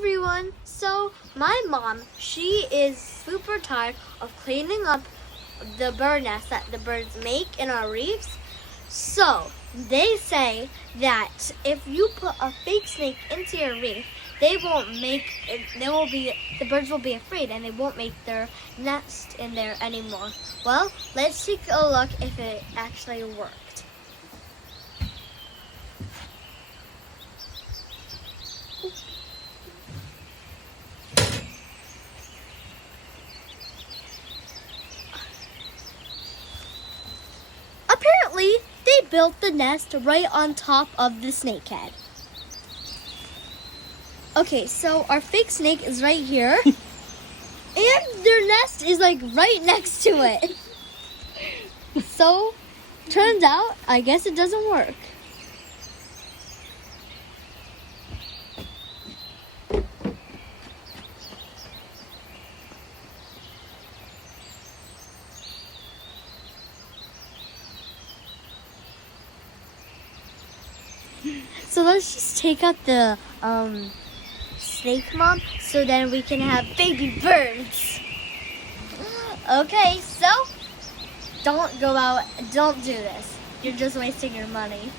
everyone. So my mom, she is super tired of cleaning up the bird nests that the birds make in our reefs. So they say that if you put a fake snake into your reef, the birds will be afraid and they won't make their nest in there anymore. Well, let's take a look if it actually worked. Apparently, they built the nest right on top of the snakehead. Okay, so our fake snake is right here, and their nest is like right next to it. So, turns out, I guess it doesn't work. So let's just take out the snake mom so then we can have baby birds. Okay, so don't go out, don't do this. You're just wasting your money.